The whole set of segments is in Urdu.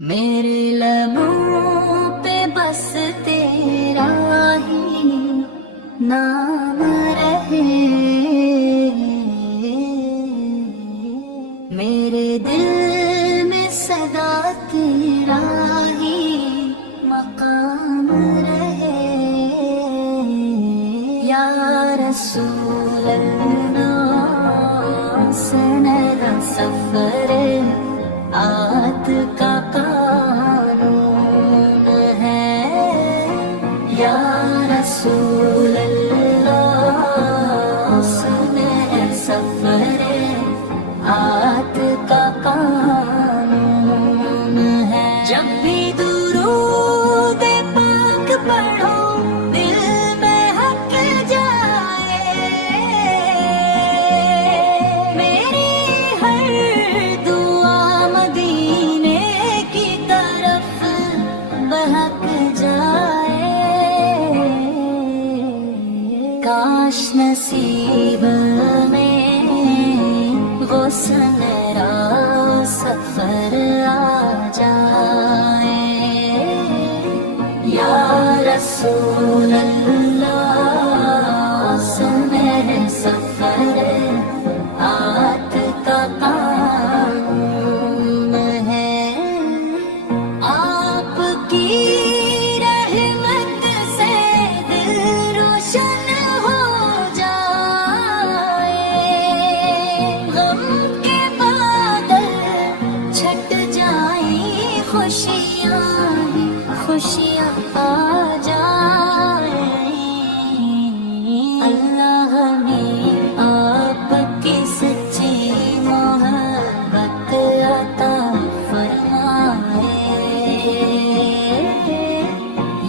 میرے لبوں پہ بس تیرا ہی نام رہے، میرے دل میں صدا تیرا ہی مقام رہے۔ یا رسول اللہ سنہ سفر آت کا قانون ہے، یا رسول اللہ سنہ سفر آت کا قانون ہے۔ جب بھی درود پاک پڑھو دل میں حق جائے، میری ہر دعا مدینے کی طرف بہک جائے۔ کاش نصیب میں وہ سنہرا سفر آ جائے، یا رسول اللہ سنہرے سفر آت کا قانون ہے۔ آپ کی رحمت سے دل روشن ہو جائے، غم کے بادل چھٹ جائیں، خوشیاں ہی خوشیاں آ جائیں۔ اللہ ہمیں آپ کی سچی محبت عطا فرمائے،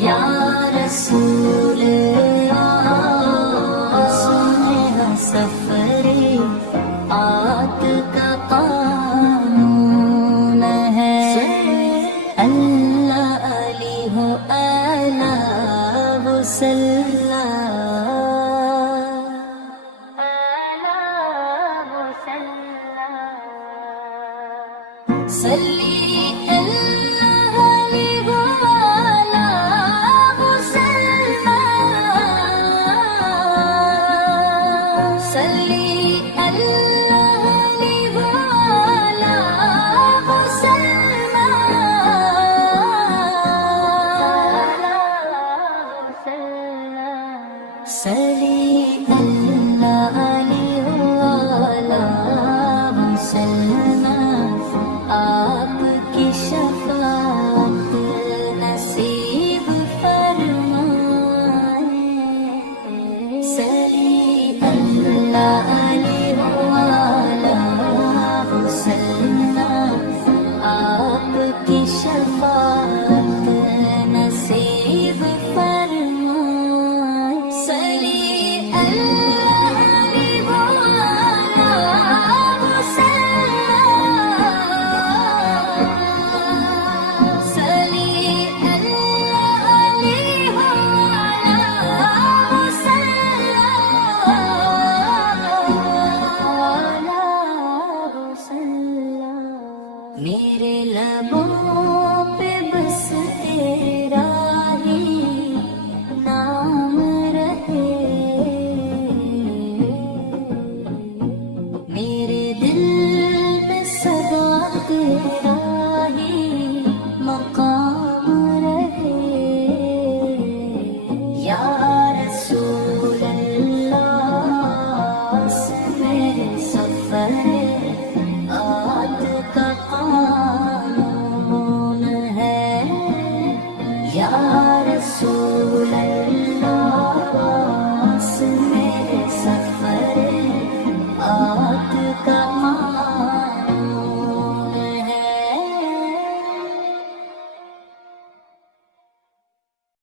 یا رسول اللہ سنہ سفر آت کا قانون ہے۔ اللہ علیہ وآلہ وسلم، صلی اللہ علیہ وآلہ وسلم، صلی اللہ علیہ وآلہ وسلم، صلی اللہ علیہ وآلہ وسلم۔ آپ کی شفاعت نصیب فرمائے، صلی اللہ علیہ وآلہ وسلم۔ آپ کی شفاعت نصیب فرمائے، صلی اللہ علیہ وآلہ وسلم، صلی اللہ علیہ وآلہ وسلم۔ میرے لبوں پہ بس تیرا ہی نام رہے، میرے دل میں صدا تیرا ہی مقام رہے، یا رسول اللہ میرے سفر آت کا قانون ہے، یا رسول اللہ میرے سفر آت کا قانون